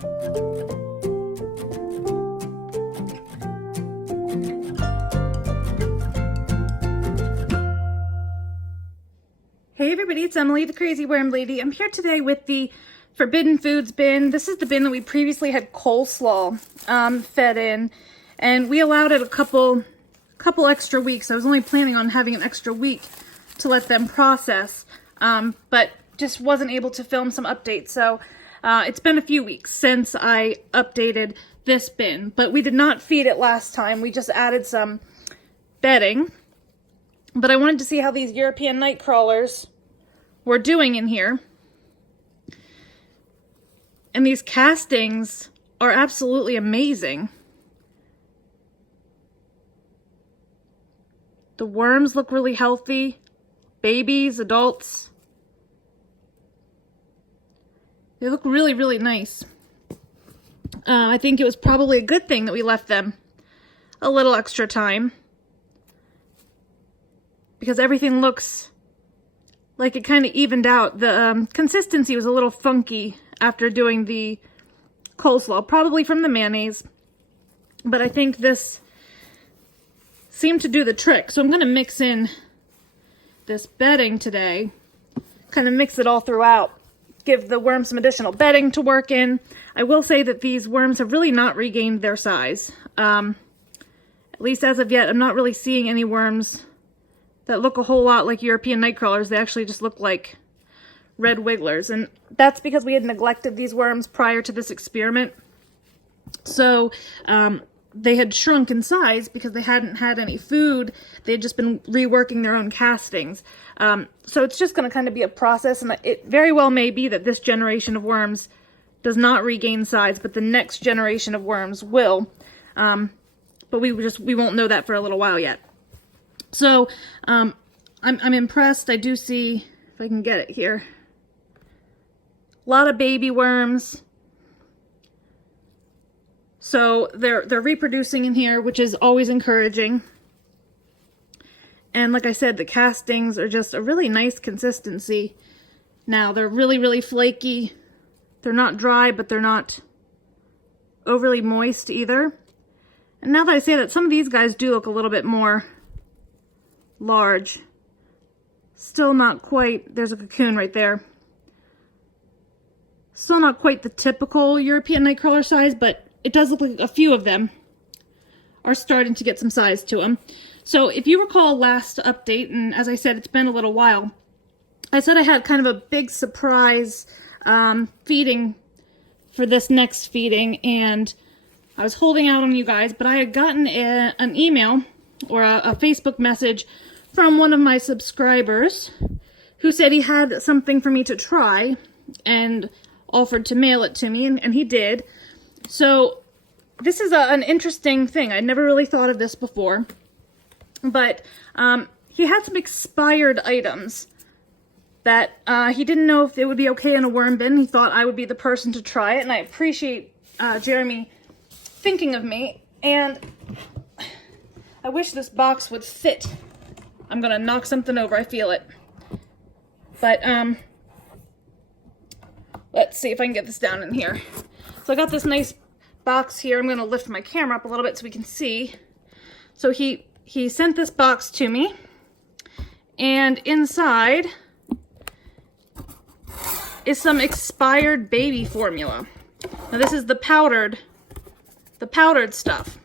Hey everybody, it's Emily, the Crazy Worm Lady. I'm here today with the Forbidden Foods bin. This is the bin that we previously had coleslaw fed in, and we allowed it a couple extra weeks. I was only planning on having an extra week to let them process, but just wasn't able to film some updates. So it's been a few weeks since I updated this bin, but we did not feed it last time. We just added some bedding. But I wanted to see how these European night crawlers were doing in here. And these castings are absolutely amazing. The worms look really healthy. Babies, adults. They look really, really nice. I think it was probably a good thing that we left them a little extra time, because everything looks like it kind of evened out. The consistency was a little funky after doing the coleslaw, probably from the mayonnaise, but I think this seemed to do the trick. So I'm going to mix in this bedding today, kind of mix it all throughout, give the worms some additional bedding to work in. I will say that these worms have really not regained their size. At least as of yet, I'm not really seeing any worms that look a whole lot like European night crawlers. They actually just look like red wigglers. And that's because we had neglected these worms prior to this experiment. So they had shrunk in size because they hadn't had any food. They had just been reworking their own castings. So it's just going to kind of be a process. And it very well may be that this generation of worms does not regain size, but the next generation of worms will. But we won't know that for a little while yet. So, I'm impressed. I do see, if I can get it here, a lot of baby worms. So they're reproducing in here, which is always encouraging. And like I said, the castings are just a really nice consistency. Now, they're really, really flaky. They're not dry, but they're not overly moist either. And now that I say that, some of these guys do look a little bit more large. Still not quite, there's a cocoon right there. Still not quite the typical European night crawler size, but it does look like a few of them are starting to get some size to them. So if you recall last update, and as I said, it's been a little while, I said I had kind of a big surprise feeding for this next feeding, and I was holding out on you guys, but I had gotten an email or a Facebook message from one of my subscribers who said he had something for me to try and offered to mail it to me, and he did. So this is an interesting thing. I'd never really thought of this before, but he had some expired items that he didn't know if it would be okay in a worm bin. He thought I would be the person to try it, and I appreciate Jeremy thinking of me, and I wish this box would fit. I'm gonna knock something over, I feel it. But let's see if I can get this down in here. So I got this nice box here. I'm gonna lift my camera up a little bit so we can see. So he sent this box to me, and inside is some expired baby formula. Now this is the powdered stuff,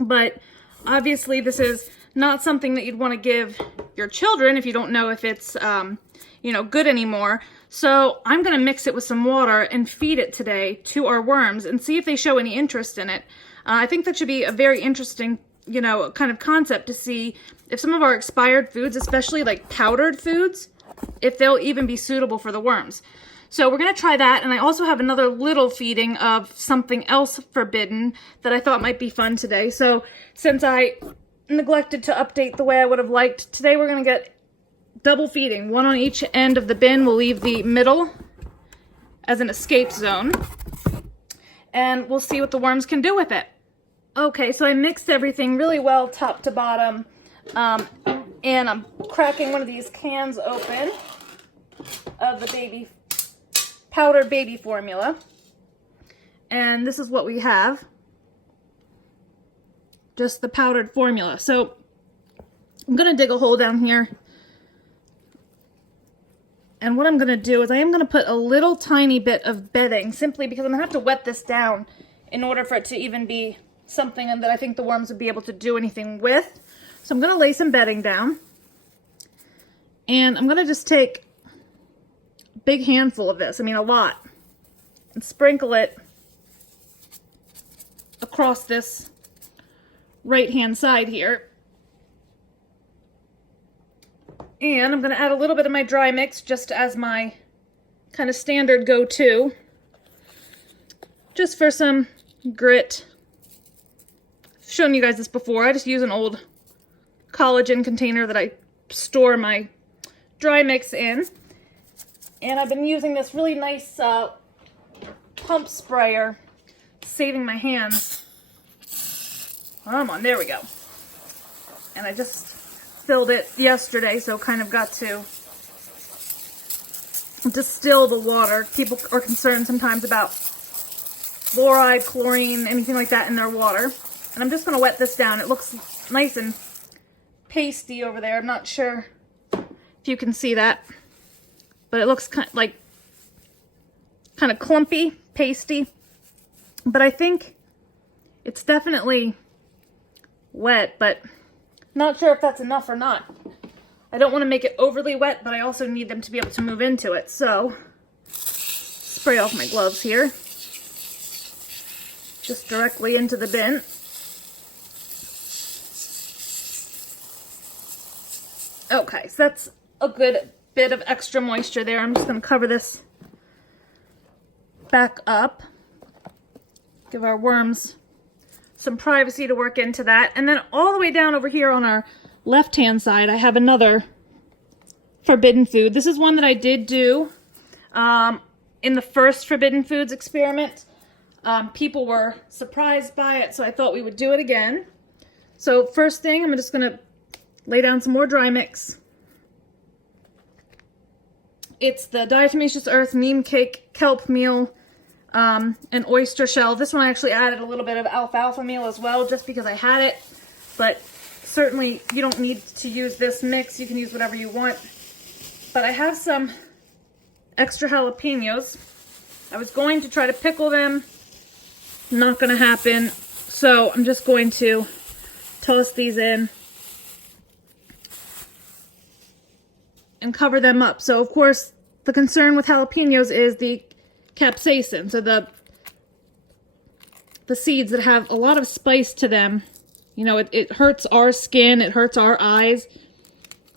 but obviously this is not something that you'd want to give your children if you don't know if it's you know, good anymore. So I'm going to mix it with some water and feed it today to our worms and see if they show any interest in it. I think that should be a very interesting, you know, kind of concept to see if some of our expired foods, especially like powdered foods, if they'll even be suitable for the worms. So we're going to try that, and I also have another little feeding of something else forbidden that I thought might be fun today. So since I neglected to update the way I would have liked, today we're going to get double feeding, one on each end of the bin. We'll leave the middle as an escape zone, and we'll see what the worms can do with it. Okay, so I mixed everything really well top to bottom, and I'm cracking one of these cans open of the powdered baby formula. And this is what we have. Just the powdered formula. So I'm going to dig a hole down here. And what I'm going to do is I am going to put a little tiny bit of bedding, simply because I'm going to have to wet this down in order for it to even be something that I think the worms would be able to do anything with. So I'm going to lay some bedding down. And I'm going to just take a big handful of this, I mean a lot, and sprinkle it across this right-hand side here. And I'm going to add a little bit of my dry mix just as my kind of standard go-to, just for some grit. I've shown you guys this before. I just use an old collagen container that I store my dry mix in. And I've been using this really nice pump sprayer, saving my hands. Come on, there we go. And I just filled it yesterday, so kind of got to distill the water. People are concerned sometimes about fluoride, chlorine, anything like that in their water. And I'm just going to wet this down. It looks nice and pasty over there. I'm not sure if you can see that, but it looks kind of clumpy, pasty. But I think it's definitely wet, but not sure if that's enough or not. I don't want to make it overly wet, but I also need them to be able to move into it. So, spray off my gloves here. Just directly into the bin. Okay, so that's a good bit of extra moisture there. I'm just going to cover this back up. Give our worms some privacy to work into that. And then all the way down over here on our left-hand side, I have another forbidden food. This is one that I did do in the first Forbidden Foods experiment. People were surprised by it, so I thought we would do it again. So first thing, I'm just going to lay down some more dry mix. It's the diatomaceous earth, neem cake, kelp meal, an oyster shell. This one I actually added a little bit of alfalfa meal as well, just because I had it. But certainly you don't need to use this mix. You can use whatever you want. But I have some extra jalapenos. I was going to try to pickle them. Not going to happen. So I'm just going to toss these in and cover them up. So of course the concern with jalapenos is the capsaicin, so the seeds that have a lot of spice to them. You know, it hurts our skin, it hurts our eyes.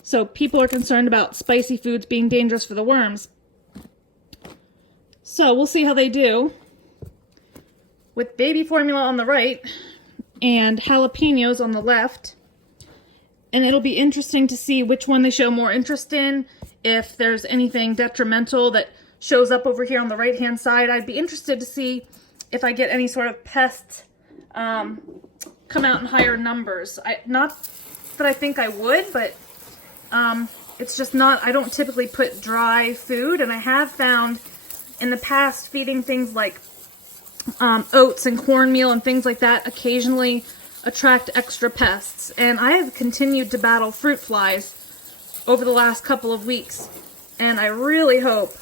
So people are concerned about spicy foods being dangerous for the worms. So we'll see how they do with baby formula on the right and jalapenos on the left. And it'll be interesting to see which one they show more interest in, if there's anything detrimental that shows up over here on the right-hand side. I'd be interested to see if I get any sort of pests come out in higher numbers. Not that I think I would, but it's just not, I don't typically put dry food, and I have found in the past feeding things like oats and cornmeal and things like that occasionally attract extra pests. And I have continued to battle fruit flies over the last couple of weeks, and I really hope,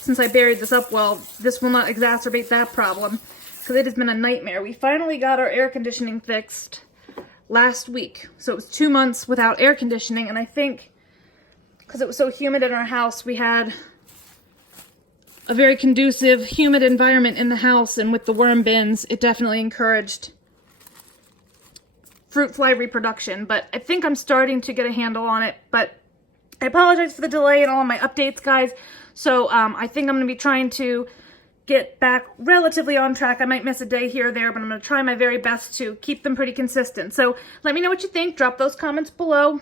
since I buried this up well, this will not exacerbate that problem, because it has been a nightmare. We finally got our air conditioning fixed last week, so it was 2 months without air conditioning, and I think because it was so humid in our house, we had a very conducive, humid environment in the house, and with the worm bins, it definitely encouraged fruit fly reproduction. But I think I'm starting to get a handle on it, but I apologize for the delay in all of my updates, guys. So I think I'm going to be trying to get back relatively on track. I might miss a day here or there, but I'm going to try my very best to keep them pretty consistent. So let me know what you think. Drop those comments below.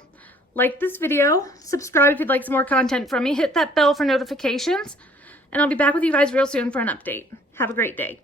Like this video. Subscribe if you'd like some more content from me. Hit that bell for notifications. And I'll be back with you guys real soon for an update. Have a great day.